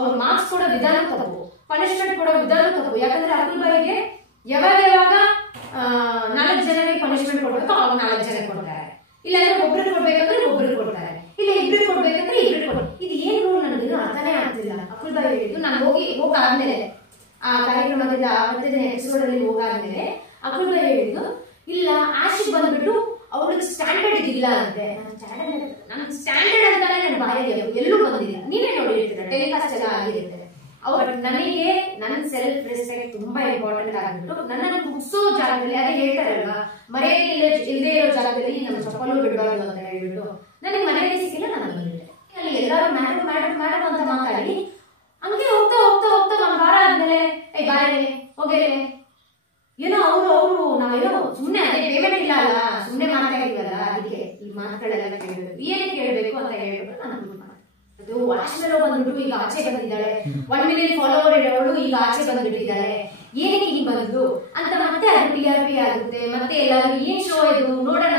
ಅವ್ರ ಮಾರ್ಕ್ಸ್ ಕೊಡೋ ವಿಧಾನ ತಪ್ಪು, ಪನಿಷ್ಮೆಂಟ್ ಕೊಡೋ ವಿಧಾನ ತಪ್ಪು. ಯಾಕಂದ್ರೆ ಅಕುಲ್ ಬಾಯಿಗೆ ಯಾವಾಗ 4 ಜನರಿಗೆ ಪನಿಷ್ಮೆಂಟ್ ಕೊಡ್ಬೇಕು, ಅವಾಗ 4 ಜನ ಕೊಡ್ತಾರೆ. ಇಲ್ಲಾಂದ್ರೆ ಒಬ್ರಿಗೆ ಕೊಡ್ಬೇಕಂದ್ರೆ ಒಬ್ರಿಗೆ ಕೊಡ್ತಾರೆ, ಇಲ್ಲ ಇಬ್ರಿಗೆ ಕೊಡ್ಬೇಕಂದ್ರೆ ಇಬ್ರಿಗೆ ಕೊಡ್ತಾರೆ. ಇದು ಏನು ನನಗೆ ಅರ್ಥನೇ ಆಗ್ತಿಲ್ಲ. ಅಕುಲ್ ಬಾಯಿ ಹೇಳಿದ್ದು ನಾನು ಹೋಗಾದ್ಮೇಲೆ ಆ ಕಾರ್ಯಕ್ರಮದಿಂದ ಅವತ್ತಿನ ಎಪಿಸೋಡ್ ಅಲ್ಲಿ ಹೋಗಾದ್ಮೇಲೆ ಅಕುಲ್ ಬಾಯಿ ಹೇಳಿದ್ದು, ಇಲ್ಲ ಆಶಿಕ್ ಬಂದ್ಬಿಟ್ಟು ಅವ್ರಿಗೆ ಸ್ಟ್ಯಾಂಡರ್ಡ್ ಇಲ್ಲ ಅಂತೆ. ನನ್ ಸ್ಟ್ಯಾಂಡರ್ಡ್ ಅಂತಾನೆ ನನ್ನ ಬಾಯಲ್ಲಿ ಎಲ್ಲೂ ಬಂದಿಲ್ಲ. ನೀವೇ ನೋಡಿರ್ತೀರ, ಟೆಲಿಕಾಸ್ಟ್ ಎಲ್ಲ ಆಗಿರುತ್ತೆ. ಅವ್ರು ನನಗೆ ನನ್ನ ಸೆಲ್ಫ್ ರೆಸ್ಪೆಕ್ಟ್ ತುಂಬಾ ಇಂಪಾರ್ಟೆಂಟ್ ಆಗ್ಬಿಟ್ಟು ನನ್ನನ್ನು ಕುಗ್ಸೋ ಜಾಗದಲ್ಲಿ, ಅದೇ ಹೇಳ್ತಾರಲ್ವಾ, ಮರ್ಯಾದೆ ಇಲ್ಲದೆ ಇರೋ ಜಾಗದಲ್ಲಿ ನಮ್ಮ ಚಪ್ಪಲು ಬಿಡಬಾರ್ದು ಅಂತ ಹೇಳ್ಬಿಟ್ಟು ನನಗೆ ಮರ್ಯಾದೆ ಸಿಕ್ಕಿಲ್ಲ. ನಾನು ಬಂದಿದ್ದೆ ಅಲ್ಲಿ ಎಲ್ಲರೂ ಮ್ಯಾಡಮ್ ಮ್ಯಾಡಮ್ ಮ್ಯಾಡಮ್ ಅಂತ ಮಾತಾಡಿ ಹಂಗೆ ಹೋಗ್ತಾ ಹೋಗ್ತಾ ಹೋಗ್ತಾ 1 ವಾರ ಆದ್ಮೇಲೆ ಬಾಯಲ್ಲಿ ಹೋಗೇನೆ ಏನೋ ಅವರು ನಾವೇನೋ ಸುಮ್ನೆ ಅದೇ ಪೇಮೆಂಟ್ ಇಲ್ಲ ಅಲ್ಲ, ಸುಮ್ನೆ ಮಾತಾಡಿದ್ವಲ್ಲ, ಅದಕ್ಕೆ ಈ ಮಾತುಗಳೆಲ್ಲ ಕೇಳಬೇಕು, ಏನಕ್ಕೆ ಕೇಳಬೇಕು ಅಂತ ಹೇಳ್ಬಿಟ್ಟು ನಾನು ಅದು ವಾಚ್ಮೆಲ್ ಬಂದ್ಬಿಟ್ಟು ಈಗ ಆಚೆ ಬಂದಿದ್ದಾಳೆ, 1 ಮಿಲಿಯನ್ ಫಾಲೋವರ್ ಇರೋಳು ಈಗ ಆಚೆ ಬಂದ್ಬಿಟ್ಟಿದ್ದಾಳೆ, ಏನಕ್ಕೆ ಹಿಂಗ್ ಬಂದು ಅಂತ ಮತ್ತೆ ಅದು TRP ಆಗುತ್ತೆ. ಮತ್ತೆ ಎಲ್ಲಾದ್ರೂ ಏನ್ ಶೋ ಇದು ನೋಡೋಣ,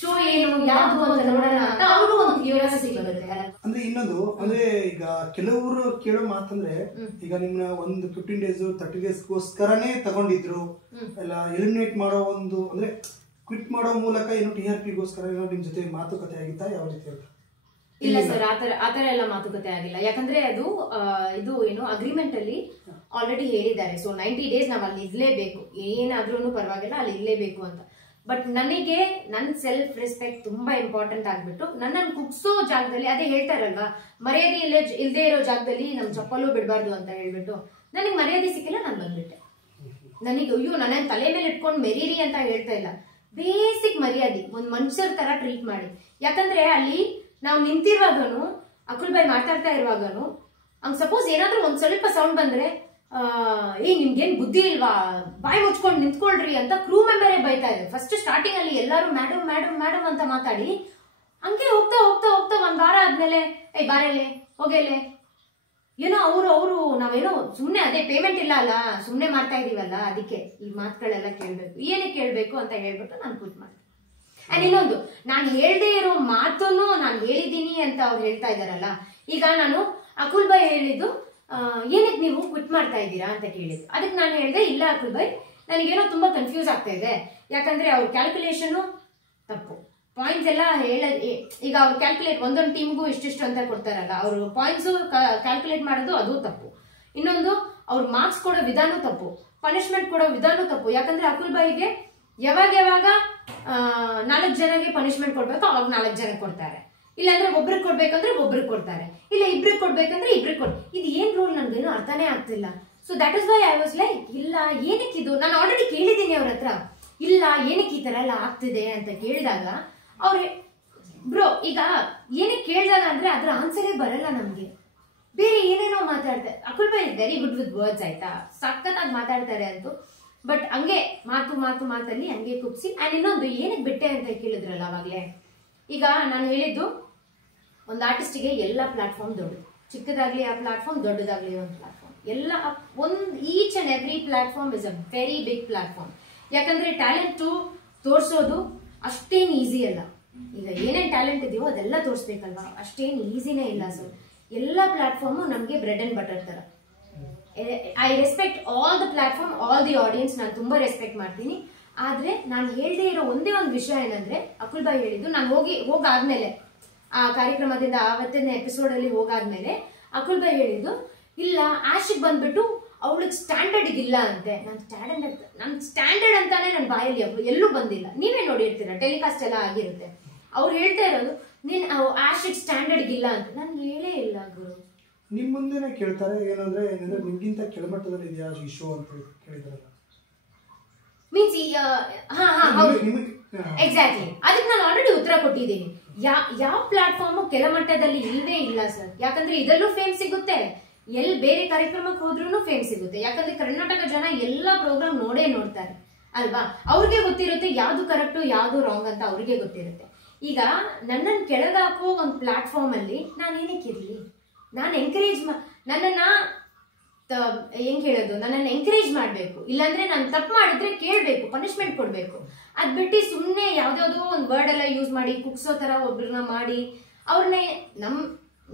ಶೋ ಏನು ಯಾವ್ದು ಅಂತ ನೋಡೋಣ ಅಂತ ಅವರು ಒಂದು ಕ್ಯೂರಿಯಾಸಿಟಿ ಬರುತ್ತೆ. ಅಂದ್ರೆ ಇನ್ನೊಂದು ಅಂದ್ರೆ ಈಗ ಕೆಲವರು ಕೇಳೋ ಮಾತಂದ್ರೆ, ಈಗ ನಿಮ್ನ ಒಂದು 15 ಡೇಸ್ 30 ಡೇಸ್ಗೋಸ್ಕರನೇ ತಗೊಂಡಿದ್ರು, ಎಲ್ಲ ಎಲಿಮಿನೇಟ್ ಮಾಡೋ ಒಂದು ಅಂದ್ರೆ ಕ್ವಿಟ್ ಮಾಡೋ ಮೂಲಕ ಏನು TRPಗೋಸ್ಕರ ಏನೋ ನಿಮ್ ಜೊತೆ ಮಾತುಕತೆ ಆಗಿತ್ತಾ, ಯಾವ ರೀತಿ ಅಂತ? ಇಲ್ಲ ಸರ್, ಆತರ ಎಲ್ಲ ಮಾತುಕತೆ ಆಗಿಲ್ಲ. ಯಾಕಂದ್ರೆ ಅದು ಇದು ಏನು ಅಗ್ರಿಮೆಂಟ್ ಅಲ್ಲಿ ಆಲ್ರೆಡಿ ಹೇಳಿದ್ದಾರೆ. ಸೊ 90 ಡೇಸ್ ನಾವ್ ಅಲ್ಲಿ ಇರ್ಲೇಬೇಕು, ಏನಾದ್ರೂ ಪರವಾಗಿಲ್ಲ ಅಲ್ಲಿ ಇರ್ಲೇಬೇಕು ಅಂತ. ಬಟ್ ನನಗೆ ನನ್ನ ಸೆಲ್ಫ್ ರೆಸ್ಪೆಕ್ಟ್ ತುಂಬಾ ಇಂಪಾರ್ಟೆಂಟ್ ಆಗ್ಬಿಟ್ಟು ನನ್ನನ್ನು ಕುಗ್ಸೋ ಜಾಗದಲ್ಲಿ, ಅದೇ ಹೇಳ್ತಾರಲ್ವಾ, ಮರ್ಯಾದೆ ಇಲ್ಲದೆ ಇರೋ ಜಾಗದಲ್ಲಿ ನಮ್ ಚಪ್ಪಲು ಬಿಡಬಾರ್ದು ಅಂತ ಹೇಳ್ಬಿಟ್ಟು ನನಗೆ ಮರ್ಯಾದೆ ಸಿಕ್ಕಿಲ್ಲ. ನಾನು ಬಂದ್ಬಿಟ್ಟೆ. ನನಗೆ ಅಯ್ಯೋ ನನ್ನ ತಲೆ ಮೇಲೆ ಇಟ್ಕೊಂಡು ಮೆರೀರಿ ಅಂತ ಹೇಳ್ತಾ ಇಲ್ಲ, ಬೇಸಿಕ್ ಮರ್ಯಾದೆ ಒಂದ್ ಮನುಷ್ಯರ ತರ ಟ್ರೀಟ್ ಮಾಡಿ. ಯಾಕಂದ್ರೆ ಅಲ್ಲಿ ನಾವು ನಿಂತಿರುವಾಗನು, ಅಕುಲ್ ಬಾಯಿ ಮಾತಾಡ್ತಾ ಇರುವಾಗನು, ಹಂಗ್ ಸಪೋಸ್ ಏನಾದ್ರೂ ಒಂದ್ ಸ್ವಲ್ಪ ಸೌಂಡ್ ಬಂದ್ರೆ ನಿಮ್ಗೇನ್ ಬುದ್ಧಿ ಇಲ್ವಾ, ಬಾಯಿ ಮುಚ್ಕೊಂಡು ನಿಂತ್ಕೊಳ್ರಿ ಅಂತ ಕ್ರೂ ಮೆಂಬರೇ ಬೈತಾ ಇದೆ. ಫಸ್ಟ್ ಸ್ಟಾರ್ಟಿಂಗ್ ಅಲ್ಲಿ ಎಲ್ಲರೂ ಮ್ಯಾಡಮ್ ಮ್ಯಾಡಮ್ ಮ್ಯಾಡಮ್ ಅಂತ ಮಾತಾಡಿ ಹಂಗೆ ಹೋಗ್ತಾ ಹೋಗ್ತಾ ಹೋಗ್ತಾ 1 ವಾರ ಆದ್ಮೇಲೆ ಬಾರಲೆ ಹೋಗೇಲೆ ಏನೋ ಅವರು ನಾವೇನೋ ಸುಮ್ನೆ ಅದೇ ಪೇಮೆಂಟ್ ಇಲ್ಲ ಅಲ್ಲ, ಸುಮ್ನೆ ಮಾಡ್ತಾ ಇದೀವಲ್ಲ, ಅದಕ್ಕೆ ಈ ಮಾತುಗಳೆಲ್ಲ ಕೇಳ್ಬೇಕು, ಏನಕ್ಕೆ ಕೇಳ್ಬೇಕು ಅಂತ ಹೇಳ್ಬಿಟ್ಟು ನಾನು ಕ್ವಿಟ್ ಮಾಡಿದೆ. ಅಂಡ್ ಇನ್ನೊಂದು, ನಾನು ಹೇಳ್ದೇ ಇರೋ ಮಾತನ್ನು ನಾನು ಹೇಳಿದೀನಿ ಅಂತ ಅವ್ರು ಹೇಳ್ತಾ ಇದಾರಲ್ಲ. ಈಗ ನಾನು ಅಕುಲ್ ಬಾಯಿ ಹೇಳಿದ್ದು ಏನಕ್ಕೆ ನೀವು ಕ್ವಿಟ್ ಮಾಡ್ತಾ ಇದ್ದೀರಾ ಅಂತ ಕೇಳಿದ್ದು. ಅದಕ್ಕೆ ನಾನು ಹೇಳಿದೆ, ಇಲ್ಲ ಅಕುಲ್ ಬಾಯಿ, ನನಗೇನೋ ತುಂಬಾ ಕನ್ಫ್ಯೂಸ್ ಆಗ್ತಾ ಇದೆ. ಯಾಕಂದ್ರೆ ಅವ್ರ ಕ್ಯಾಲ್ಕುಲೇಷನ್ ತಪ್ಪು, ಪಾಯಿಂಟ್ಸ್ ಎಲ್ಲ ಈಗ ಅವ್ರು ಕ್ಯಾಲ್ಕುಲೇಟ್ ಒಂದೊಂದು ಟೀಮ್ಗೂ ಇಷ್ಟಿಷ್ಟು ಅಂತ ಕೊಡ್ತಾರಲ್ಲ, ಅವರು ಪಾಯಿಂಟ್ಸ್ ಕ್ಯಾಲ್ಕುಲೇಟ್ ಮಾಡೋದು ಅದು ತಪ್ಪು. ಇನ್ನೊಂದು, ಅವ್ರ ಮಾರ್ಕ್ಸ್ ಕೊಡೋ ವಿಧಾನ ತಪ್ಪು, ಪನಿಷ್ಮೆಂಟ್ ಕೊಡೋ ವಿಧಾನ ತಪ್ಪು. ಯಾಕಂದ್ರೆ ಅಕುಲ್ ಬಾಯಿಗೆ ಯಾವಾಗ 4 ಜನಕ್ಕೆ ಪನಿಷ್ಮೆಂಟ್ ಕೊಡ್ಬೇಕು, ಅವಾಗ 4 ಜನ ಕೊಡ್ತಾರೆ. ಇಲ್ಲಾಂದ್ರೆ ಒಬ್ರಿಗೆ ಕೊಡ್ಬೇಕಂದ್ರೆ ಒಬ್ರಿಗೆ ಕೊಡ್ತಾರೆ, ಇಲ್ಲ ಇಬ್ರಿಗೆ ಕೊಡ್ಬೇಕಂದ್ರೆ ಇಬ್ರಿಗೆ ಇದು ಏನ್ ರೂಲ್ ನನ್ಗೇನು ಅರ್ಥನೇ ಆಗ್ತಿಲ್ಲ. So that is why I was like, ಇಲ್ಲ ಏನಕ್ಕಿದು, ನಾನು ಆಲ್ರೆಡಿ ಕೇಳಿದ್ದೀನಿ ಅವ್ರ ಹತ್ರ, ಇಲ್ಲ ಏನಕ್ಕೆ ಈ ತರ ಎಲ್ಲ ಆಗ್ತಿದೆ ಅಂತ ಕೇಳಿದಾಗ ಅವ್ರೆ ಬ್ರೋ, ಈಗ ಏನಕ್ಕೆ ಕೇಳಿದಾಗ ಅಂದ್ರೆ ಅದ್ರ ಆನ್ಸರೇ ಬರಲ್ಲ ನಮ್ಗೆ, ಬೇರೆ ಏನೇನೋ ಮಾತಾಡ್ತಾರೆ. Akul boy is very good with words, ಆಯ್ತಾ, ಸಖತ್ತಾಗಿ ಮಾತಾಡ್ತಾರೆ ಅಂತೂ. ಬಟ್ ಹಂಗೆ ಮಾತಲ್ಲಿ ಹಂಗೆ ಕುಗ್ಸಿ. ಅಂಡ್ ಇನ್ನೊಂದು, ಏನಕ್ಕೆ ಬಿಟ್ಟೆ ಅಂತ ಕೇಳಿದ್ರಲ್ಲ ಅವಾಗ್ಲೇ, ಈಗ ನಾನು ಹೇಳಿದ್ದು ಒಂದು ಆರ್ಟಿಸ್ಟಿಗೆ ಎಲ್ಲ ಪ್ಲಾಟ್ಫಾರ್ಮ್ ದೊಡ್ಡದು, ಚಿಕ್ಕದಾಗ್ಲಿ ಆ ಪ್ಲಾಟ್ಫಾರ್ಮ್, ದೊಡ್ಡದಾಗ್ಲಿ ಒಂದು ಪ್ಲಾಟ್ಫಾರ್ಮ್, ಎಲ್ಲ each and every platform is a very big platform. ಯಾಕಂದ್ರೆ ಟ್ಯಾಲೆಂಟ್ ತೋರ್ಸೋದು ಅಷ್ಟೇನು ಈಸಿ ಅಲ್ಲ. ಈಗ ಏನೇನ್ ಟ್ಯಾಲೆಂಟ್ ಇದೆಯೋ ಅದೆಲ್ಲ ತೋರಿಸ್ಬೇಕಲ್ವಾ, ಅಷ್ಟೇನು ಈಸಿನೇ ಇಲ್ಲ. ಸೊ ಎಲ್ಲ ಪ್ಲಾಟ್ಫಾರ್ಮು ನಮ್ಗೆ ಬ್ರೆಡ್ ಅಂಡ್ ಬಟರ್ ತರ. I respect all the platform, all the audience, ನಾನು ತುಂಬಾ ರೆಸ್ಪೆಕ್ಟ್ ಮಾಡ್ತೀನಿ. ಆದ್ರೆ ನಾನು ಹೇಳ್ದೇ ಇರೋ ಒಂದೇ ಒಂದು ವಿಷಯ ಏನಂದ್ರೆ, ಅಕುಲ್ ಬಾಯಿ ಹೇಳಿದ್ದು, ನಾನು ಹೋಗಾದ್ಮೇಲೆ ಆ ಕಾರ್ಯಕ್ರಮದಿಂದ ಅವತ್ತಿನ ಎಪಿಸೋಡ್ ಅಲ್ಲಿ ಹೋಗಾದ್ಮೇಲೆ ಅಕುಲ್ ಬಾಯಿ ಹೇಳಿದ್ದು, ಇಲ್ಲ ಆಶಿಕ್ ಬಂದ್ಬಿಟ್ಟು ಅವಳಿಗೆ ಸ್ಟ್ಯಾಂಡರ್ಡ್ ಇಲ್ಲ ಅಂತೆ. ನನ್ ಸ್ಟ್ಯಾಂಡರ್ಡ್ ಅಂತಾನೆ ನನ್ನ ಬಾಯಲ್ಲಿ ಎಲ್ಲೂ ಬಂದಿಲ್ಲ. ನೀವೇ ನೋಡಿರ್ತೀರ, ಟೆಲಿಕಾಸ್ಟ್ ಎಲ್ಲ ಆಗಿರುತ್ತೆ. ಅವ್ರು ಹೇಳ್ತಾ ಇರೋದು ನೀನ್ ಆಶಿಕ್ ಸ್ಟ್ಯಾಂಡರ್ಡ್ ಇಲ್ಲ ಅಂತ. ನಾನು ಹೇಳೇ ಇಲ್ಲ ಗುರು. ನಿಮ್ ಮುಂದೆನೆ ಕೇಳ್ತಾರೆ, ಏನಂದ್ರೆ ನಿಮ್ಗಿಂತ ಕೆಳಮಟ್ಟದಲ್ಲಿ ಇದೆಯಾ ಈ ಶೋ ಅಂತ ಕೇಳಿದ್ರಲ್ಲ, ಮೀನ್ಸ್ ಎಕ್ಸಾಕ್ಟ್ಲಿ ಅದಕ್ಕೆ ನಾನು ಆಲ್ರೆಡಿ ಉತ್ತರ ಕೊಟ್ಟಿದ್ದೀನಿ. ಯಾವ ಪ್ಲಾಟ್ಫಾರ್ಮ್ ಕೆಳಮಟ್ಟದಲ್ಲಿ ಇಲ್ವೇ ಇಲ್ಲ ಸರ್. ಯಾಕಂದ್ರೆ ಇದರಲ್ಲೂ ಫೇಮ್ ಸಿಗುತ್ತೆ, ಎಲ್ಲಿ ಬೇರೆ ಕಾರ್ಯಕ್ರಮಕ್ಕೆ ಹೋದ್ರೂ ಫೇಮ್ ಸಿಗುತ್ತೆ. ಯಾಕಂದ್ರೆ ಕರ್ನಾಟಕ ಜನ ಎಲ್ಲಾ ಪ್ರೋಗ್ರಾಮ್ ನೋಡ್ತಾರೆ ಅಲ್ವಾ, ಅವ್ರಿಗೆ ಗೊತ್ತಿರುತ್ತೆ ಯಾವ್ದು ಕರೆಕ್ಟು ಯಾವ್ದು ರಾಂಗ್ ಅಂತ ಅವ್ರಿಗೆ ಗೊತ್ತಿರುತ್ತೆ. ಈಗ ನನ್ನನ್ನು ಕೆಳಗಾಕೋ ಒಂದು ಪ್ಲಾಟ್ಫಾರ್ಮ್ ಅಲ್ಲಿ ನಾನು ಏನಕ್ಕೆ ಇರ್ಲಿ, ನಾನು ನನ್ನನ್ನ ಹೆಂಗ್ ಹೇಳೋದು, ನನ್ನನ್ನು ಎಂಕರೇಜ್ ಮಾಡ್ಬೇಕು. ಇಲ್ಲಾಂದ್ರೆ ನಾನು ತಪ್ಪು ಮಾಡಿದ್ರೆ ಕೇಳ್ಬೇಕು, ಪನಿಷ್ಮೆಂಟ್ ಕೊಡ್ಬೇಕು. ಅದ್ ಬಿಟ್ಟು ಸುಮ್ನೆ ಯಾವ್ದಾವ್ದೋ ಒಂದು ವರ್ಡ್ ಎಲ್ಲ ಯೂಸ್ ಮಾಡಿ ಕುಗ್ಸೋ ತರ ಒಬ್ರನ್ನ ಮಾಡಿ ಅವ್ರನ್ನೇ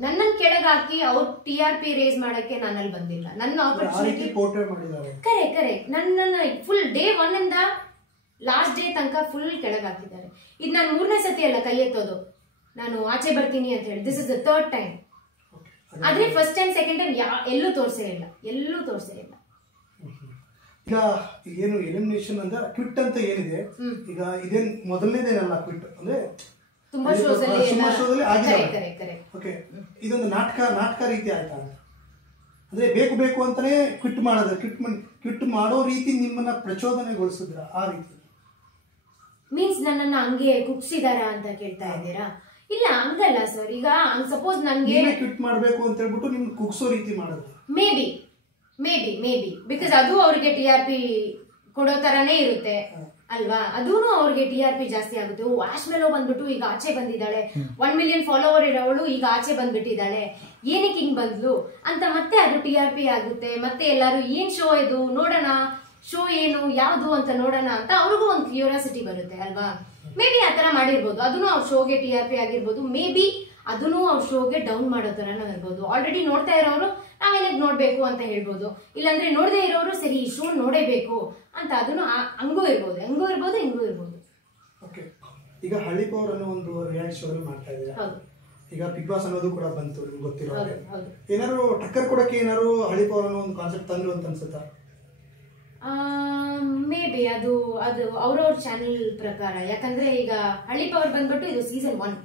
ನನ್ನನ್ನು ಕೆಳಗೆ ಹಾಕಿ ಅವ್ರ TRP ರೇಸ್ ಮಾಡಕ್ಕೆ ನಾನಲ್ಲಿ ಬಂದಿಲ್ಲ. ನನ್ನ ಆಪರ್ಚುನಿಟಿ ಕರೆಕ್ಟ್ ನನ್ನನ್ನು ಫುಲ್ ಡೇ 1 ಇಂದ ಲಾಸ್ಟ್ ಡೇ ತನಕ ಫುಲ್ ಕೆಳಗೆ ಹಾಕಿದ್ದಾರೆ. ಇದು ನಾನು 3ನೇ ಸತಿ ಅಲ್ಲ ಕೈ ಎತ್ತೋದು, ನಾನು ಆಚೆ ಬರ್ತೀನಿ ಅಂತ ಹೇಳಿ. This is the 3rd time. ಆದ್ರೆ ಫಸ್ಟ್ ಟೈಮ್ ಸೆಕೆಂಡ್ ಟೈಮ್ ಎಲ್ಲೂ ತೋರ್ಸೇ ಇಲ್ಲ. ಈಗ ಏನು ಎಲಿಮಿನೇಷನ್ ಅಂದ್ರೆ ಕ್ವಿಟ್ ಅಂತ ಏನಿದೆ, ಈಗ ಇದೇನ್ ಮೊದಲನೇದೇನಲ್ಲ ಕ್ವಿಟ್ ಅಂದ್ರೆ ತುಂಬಾ ಶೋದಲ್ಲಿ ಆಗಿದೆ. ಓಕೆ, ಇದೊಂದು ನಾಟಕ ರೀತಿ ಆಯ್ತಾ ಅಂದ್ರೆ ಬೇಕು ಅಂತಾನೆ ಕ್ವಿಟ್ ಮಾಡೋದು, ಕ್ವಿಟ್ ಮಾಡೋ ರೀತಿ ನಿಮ್ಮನ್ನ ಪ್ರಚೋದನೆಗೊಳಿಸಿದ್ರ ಆ ರೀತಿ? ಮೀನ್ಸ್ ನನ್ನನ್ನ ಹಂಗೆ ಕುಗ್ಸಿದಾರ ಅಂತ ಕೇಳ್ತಾ ಇದ್ದೀರಾ? ಇಲ್ಲ, ಹಂಗಲ್ಲ ಸರ್. ಈಗ ಸಪೋಸ್ ನನ್ಗೆ ಕ್ವಿಟ್ ಮಾಡ್ಬೇಕು ಅಂತ ಹೇಳ್ಬಿಟ್ಟು ನಿಮ್ಗೆ ಕುಗ್ಸೋ ರೀತಿ ಮಾಡೋದು ಮೇ ಬಿ ಬಿಕಾಸ್ ಅದು ಅವ್ರಿಗೆ TRP ಕೊಡೋ ತರಾನೇ ಇರುತ್ತೆ ಅಲ್ವಾ? ಅದೂನು ಅವ್ರಿಗೆ TRP ಜಾಸ್ತಿ ಆಗುತ್ತೆ. ವಾಶ್ ಮೇಲೋ ಬಂದ್ಬಿಟ್ಟು ಈಗ ಆಚೆ ಬಂದಿದ್ದಾಳೆ, 1 ಮಿಲಿಯನ್ ಫಾಲೋವರ್ ಇರೋವಳು ಈಗ ಆಚೆ ಬಂದ್ಬಿಟ್ಟಿದ್ದಾಳೆ, ಏನಕ್ಕೆ ಹಿಂಗ್ ಬಂದ್ಲು ಅಂತ ಮತ್ತೆ ಅದು TRP ಆಗುತ್ತೆ. ಮತ್ತೆ ಎಲ್ಲಾರು ಏನ್ ಶೋ ಇದು ನೋಡೋಣ, ಶೋ ಏನು ಯಾವ್ದು ಅಂತ ನೋಡೋಣ ಅಂತ ಅವ್ರಿಗೂ ಒಂದು ಕ್ಯೂರಿಯಾಸಿಟಿ ಬರುತ್ತೆ ಅಲ್ವಾ? ಮೇ ಬಿ ಆತರ ಮಾಡಿರ್ಬೋದು. ಅದನ್ನು ಅವ್ರ ಶೋಗೆ TRP ಆಗಿರ್ಬೋದು. ಮೇ ಬಿ ಅದನ್ನು ಅವ್ರ ಶೋಗೆ ಡೌನ್ ಮಾಡೋ ತರನೂ ಇರ್ಬೋದು. ಆಲ್ರೆಡಿ ನೋಡ್ತಾ ಇರೋರು ನಾವೇನಕ್ಕೆ ನೋಡ್ಬೇಕು ಅಂತ ಹೇಳ್ಬೋದು, ಇಲ್ಲಾಂದ್ರೆ ನೋಡದೇ ಇರೋರು ಸರಿ ಈ ಶೋ ನೋಡೇಬೇಕು ಅಂತ ಅದನ್ನು ಹಂಗೂ ಇರ್ಬೋದು, ಹಿಂಗೂ ಇರ್ಬೋದು. ಓಕೆ, ಈಗ ಹಳ್ಳಿ ಪವರ್ ಅನ್ನೋ ಒಂದು ರಿಯಾಲಿಟಿ ಶೋ ಮಾಡ್ತಾ ಇದ್ದೀರಾ. ಈಗ ಬಿಗ್ ಬಾಸ್ ಅನ್ನೋದು ಕೂಡ ಬಂತು, ನಿಮ್ಗೆ ಗೊತ್ತಿರೋ ಏನಾದ್ರು ಟಕ್ಕರ್ ಕೊಡಕ್ಕೆ ಏನಾದ್ರು ಹಳ್ಳಿ ಪವರ್ ಅನ್ನೋ ಒಂದು ಕಾನ್ಸೆಪ್ಟ್ ತಂದ್ರು ಅಂತ ಅನ್ಸುತ್ತಾ? ಮೇ ಬಿ ಅದು ಅವ್ರವ್ರ ಚಾನೆಲ್ ಪ್ರಕಾರ. ಯಾಕಂದ್ರೆ ಈಗ ಹಳ್ಳಿ ಪವರ್ ಬಂದ್ಬಿಟ್ಟು ಇದು ಸೀಸನ್ 1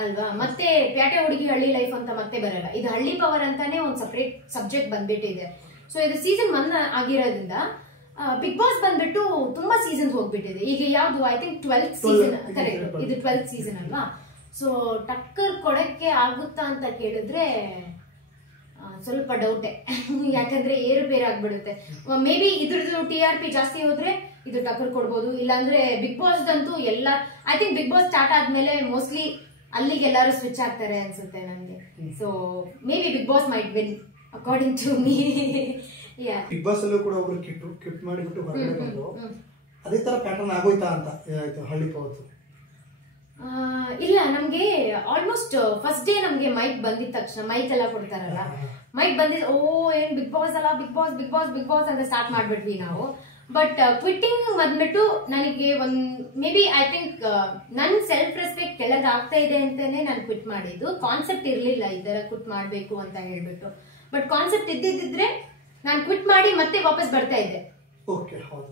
ಅಲ್ವಾ? ಮತ್ತೆ ಪ್ಯಾಟೆ ಹುಡುಗಿ ಹಳ್ಳಿ ಲೈಫ್ ಅಂತ ಮತ್ತೆ ಬರಲ್ಲ. ಇದು ಹಳ್ಳಿ ಪವರ್ ಅಂತಾನೆ ಒಂದು ಸಪರೇಟ್ ಸಬ್ಜೆಕ್ಟ್ ಬಂದ್ಬಿಟ್ಟಿದೆ. ಸೊ ಇದು ಸೀಸನ್ 1 ಆಗಿರೋದ್ರಿಂದ ಬಿಗ್ ಬಾಸ್ ಬಂದ್ಬಿಟ್ಟು ತುಂಬಾ ಸೀಸನ್ಸ್ ಹೋಗ್ಬಿಟ್ಟಿದೆ. ಈಗ ಯಾವ್ದು I think 12th season, correct, ಇದು 12th ಸೀಸನ್ ಅಲ್ವಾ? ಸೊ ಟಕ್ಕರ್ ಕೊಡಕ್ಕೆ ಆಗುತ್ತಾ ಅಂತ ಕೇಳಿದ್ರೆ ಸ್ವಲ್ಪ ಡೌಟೆ. ಯಾಕಂದ್ರೆ ಏರುಪೇರು ಆಗ್ಬಿಡುತ್ತೆ. ಮೇ ಬಿ ಇದ್ರದ್ದು TRP ಜಾಸ್ತಿ ಹೋದ್ರೆ ಇದು ಟಕ್ಕರ್ ಕೊಡ್ಬೋದು. ಇಲ್ಲಾಂದ್ರೆ ಬಿಗ್ ಬಾಸ್ ದಂತೂ ಎಲ್ಲ I think Bigg Boss start ಆದ್ಮೇಲೆ ಮೋಸ್ಟ್ಲಿ ಅಲ್ಲಿಗೆ ಎಲ್ಲರೂ ಸ್ವಿಚ್ ಆಗ್ತಾರೆ ಅನ್ಸುತ್ತೆ ನನಗೆ. So maybe Bigg Boss might win according to me. Bigg Boss ಅಲ್ಲೂ ಕೂಡ ಒಬ್ರು ಕಿಟ್ ಮಾಡಿಬಿಟ್ಟು ಹೊರಗಡೆ ಬಂದು ಅದೇ ತರ ಪ್ಯಾಟರ್ನ್ ಆಗೋಯ್ತಾ ಅಂತ ಹಳ್ಳಿ ಪವರ್? ಇಲ್ಲ, ನಮ್ಗೆ ಆಲ್ಮೋಸ್ಟ್ ಫಸ್ಟ್ ಡೇ ನಮ್ಗೆ ಮೈಕ್ ಬಂದಿದ ತಕ್ಷಣ ಮೈಕ್ ಎಲ್ಲ ಕೊಡ್ತಾರಲ್ಲ, ಮೈಕ್ ಬಂದಿದ್ ಏನ್ ಬಿಗ್ ಬಾಸ್ ಅಲ್ಲ, ಬಿಗ್ ಬಾಸ್ ಅಂತ ಸ್ಟಾರ್ಟ್ ಮಾಡ್ಬಿಟ್ವಿ ನಾವು. ಬಟ್ ಕ್ವಿಟ್ಟಿಂಗ್ ಬಂದ್ಬಿಟ್ಟು ನನಗೆ ಮೇ ಬಿ ಐ ಥಿಂಕ್ ನನ್ ಸೆಲ್ಫ್ ರೆಸ್ಪೆಕ್ಟ್ ಕೆಳಗೆ ಆಗ್ತಾ ಇದೆ ಅಂತಾನೆ ನಾನು ಕ್ವಿಟ್ ಮಾಡಿದ್ದು. ಕಾನ್ಸೆಪ್ಟ್ ಇರ್ಲಿಲ್ಲ ಈ ತರ ಕ್ವಿಟ್ ಮಾಡ್ಬೇಕು ಅಂತ ಹೇಳ್ಬಿಟ್ಟು. ಬಟ್ ಕಾನ್ಸೆಪ್ಟ್ ಇದ್ದಿದ್ರೆ ನಾನು ಕ್ವಿಟ್ ಮಾಡಿ ಮತ್ತೆ ವಾಪಸ್ ಬರ್ತಾ ಇದ್ದೆ.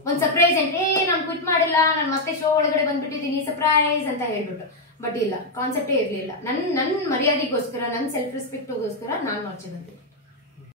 ಒಂದ್ ಸರ್ಪ್ರೈಸ್ ಅಂದ್ರೆ ನಾನು ಕ್ವಿಟ್ ಮಾಡಿಲ್ಲ, ನಾನು ಮತ್ತೆ ಶೋ ಒಳಗಡೆ ಬಂದ್ಬಿಟ್ಟಿದ್ದೀನಿ ಸರ್ಪ್ರೈಸ್ ಅಂತ ಹೇಳ್ಬಿಟ್ಟು. ಬಟ್ ಇಲ್ಲ, ಕಾನ್ಸೆಪ್ಟೇ ಇರ್ಲಿಲ್ಲ. ನನ್ ಮರ್ಯಾದೆಗೋಸ್ಕರ, ನನ್ ಸೆಲ್ಫ್ ರೆಸ್ಪೆಕ್ಟ್ಗೋಸ್ಕರ ನಾನು ಆಚೆ ಬಂದೆ.